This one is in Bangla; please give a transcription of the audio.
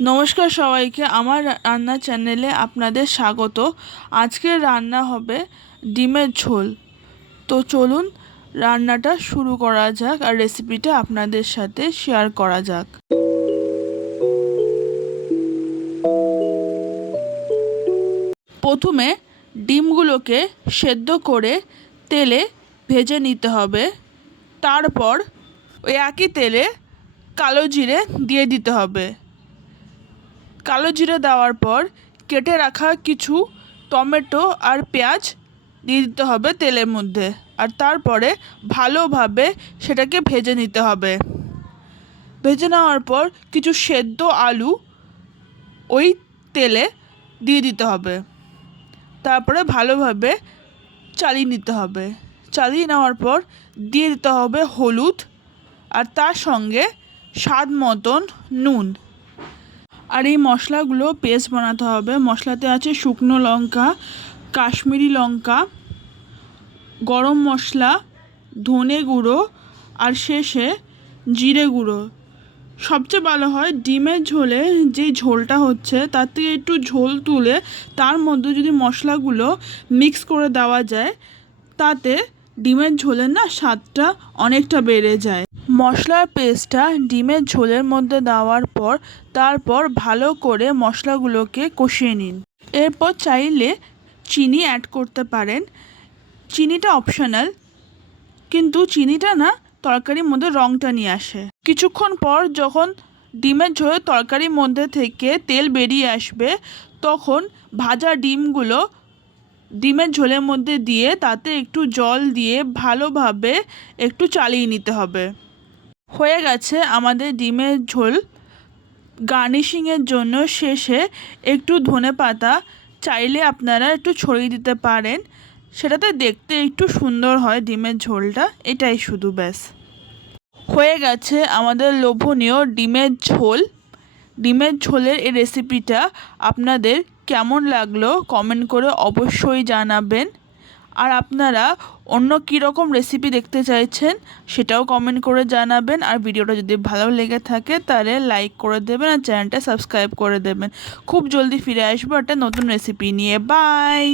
নমস্কার সবাইকে, আমার রান্না চ্যানেলে আপনাদের স্বাগত। আজকের রান্না হবে ডিমের ঝোল। তো চলুন রান্নাটা শুরু করা যাক আর রেসিপিটা আপনাদের সাথে শেয়ার করা যাক। প্রথমে ডিমগুলোকে সেদ্ধ করে তেলে ভেজে নিতে হবে। তারপর ওই একই তেলে কালো জিরে দিয়ে দিতে হবে। কালো জিরে দেওয়ার পর কেটে রাখা কিছু টমেটো আর পেঁয়াজ দিয়ে দিতে হবে তেলের মধ্যে, আর তারপরে ভালোভাবে সেটাকে ভেজে নিতে হবে। ভেজে নেওয়ার পর কিছু সেদ্ধ আলু ওই তেলে দিয়ে দিতে হবে। তারপরে ভালোভাবে চালিয়ে নিতে হবে। চালিয়ে নেওয়ার পর দিয়ে দিতে হবে হলুদ, আর তার সঙ্গে স্বাদ মতন নুন। আর এই মশলাগুলো পেস্ট বানাতে হবে। মশলাতে আছে শুকনো লঙ্কা, কাশ্মীরি লঙ্কা, গরম মশলা, ধনে গুঁড়ো আর শেষে জিরে গুঁড়ো। সবচেয়ে ভালো হয় ডিমের ঝোলে যে ঝোলটা হচ্ছে তার থেকে একটু ঝোল তুলে তার মধ্যে যদি মশলাগুলো মিক্স করে দেওয়া যায়, তাতে ডিমের ঝোলের স্বাদটা অনেকটা বেড়ে যায়। মশলার পেস্টটা ডিমের ঝোলের মধ্যে দেওয়ার পর তারপর ভালো করে মশলাগুলোকে কষিয়ে নিন। এরপর চাইলে চিনি অ্যাড করতে পারেন। চিনিটা অপশনাল, কিন্তু চিনিটা তরকারির মধ্যে রঙটা নিয়ে আসে। কিছুক্ষণ পর যখন ডিমের ঝোলের তরকারির মধ্যে থেকে তেল বেরিয়ে আসবে, তখন ভাজা ডিমগুলো ডিমের ঝোলের মধ্যে দিয়ে তাতে একটু জল দিয়ে ভালোভাবে একটু চালিয়ে নিতে হবে। হয়ে গেছে আমাদের ডিমের ঝোল। গার্নিশিংয়ের জন্য শেষে একটু ধনেপাতা চাইলে আপনারা একটু ছড়িয়ে দিতে পারেন, সেটাতে দেখতে একটু সুন্দর হয় ডিমের ঝোলটা। এটাই শুধু, ব্যাস। হয়ে গেছে আমাদের লোভনীয় ডিমের ঝোল। ডিমের ঝোলের এই রেসিপিটা আপনাদের কেমন লাগলো কমেন্ট করে অবশ্যই জানাবেন। আর আপনারা অন্য কীরকম রেসিপি দেখতে চাইছেন সেটাও কমেন্ট করে জানাবেন। আর ভিডিওটা যদি ভালো লেগে থাকে তাহলে লাইক করে দেবেন আর চ্যানেলটা সাবস্ক্রাইব করে দেবেন। খুব জলদি ফিরে আসবো একটা নতুন রেসিপি নিয়ে। বাই।